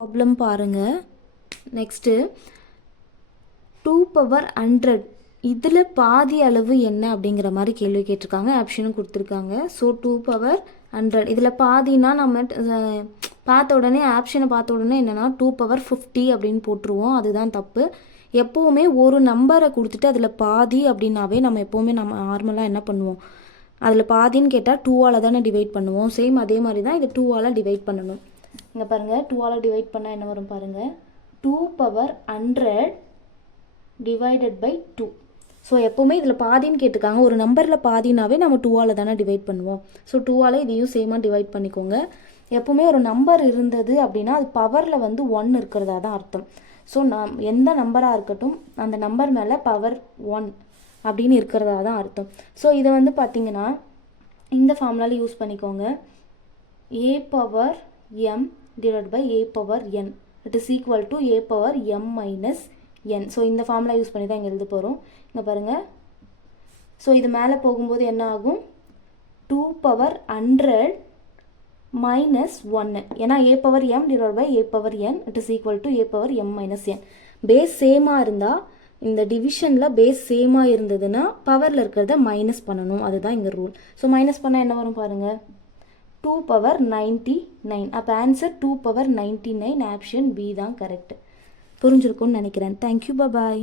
Problem பாருங்கள். Next 2 power 100 இதில் பாதி அளவு என்ன அப்படிங்கிற மாதிரி கேள்வி கேட்டிருக்காங்க. ஆப்ஷனும் கொடுத்துருக்காங்க. ஸோ 2 பவர் 100 இதில் பாதினா நம்ம பார்த்த உடனே ஆப்ஷனை பார்த்த உடனே என்னென்னா 2 பவர் 50 அப்படின்னு போட்டுருவோம். அதுதான் தப்பு. எப்போவுமே ஒரு நம்பரை கொடுத்துட்டு அதில் பாதி அப்படின்னாவே நம்ம எப்போவுமே நம்ம நார்மலாக என்ன பண்ணுவோம், அதில் பாதின்னு கேட்டால் 2ஆல் தானே டிவைட் பண்ணுவோம். சேம் அதே மாதிரி தான் இது 2ஆல் டிவைட் பண்ணணும். இங்கே பாருங்கள், 2ஆல் டிவைட் பண்ணால் என்ன வரும் பாருங்கள், 2 பவர் 100 டிவைடட் பை 2. ஸோ எப்போவுமே இதில் பாதின்னு கேட்டிருக்காங்க. ஒரு நம்பரில் பாதினாவே நம்ம 2ஆல் தானே டிவைட் பண்ணுவோம். ஸோ 2ஆல் இதையும் சேமாக டிவைட் பண்ணிக்கோங்க. எப்போவுமே ஒரு நம்பர் இருந்தது அப்படின்னா அது பவரில் வந்து 1 இருக்கிறதா தான் அர்த்தம். ஸோ எந்த நம்பராக இருக்கட்டும் அந்த நம்பர் மேலே பவர் 1 அப்படின்னு இருக்கிறதா தான் அர்த்தம். ஸோ இதை வந்து பார்த்திங்கன்னா இந்த ஃபார்முலாவில் யூஸ் பண்ணிக்கோங்க. a power m divided by a power n it is equal to a power m minus n. So இந்த ஃபார்முலா யூஸ் பண்ணி தான் இங்கே எழுத போகிறோம். இங்கே பாருங்கள். ஸோ இது மேலே போகும்போது என்ன ஆகும், 2 பவர் 100 minus 1. ஏன்னா a power m divided by a power n it is equal to a power m minus n. Base சேமாக இருந்தால், இந்த டிவிஷனில் பேஸ் சேமாக இருந்ததுன்னா பவரில் இருக்கிறத மைனஸ் பண்ணணும். அதுதான் இங்கே ரூல். ஸோ மைனஸ் பண்ணால் என்ன வரும் பாருங்கள், 2 பவர் 99. அப்போ ஆன்சர் 2 பவர் 99. ஆப்ஷன் பி தான் கரெக்ட். புரிஞ்சிருக்கும்னு நினைக்கிறேன். தேங்க்யூ, பாய்.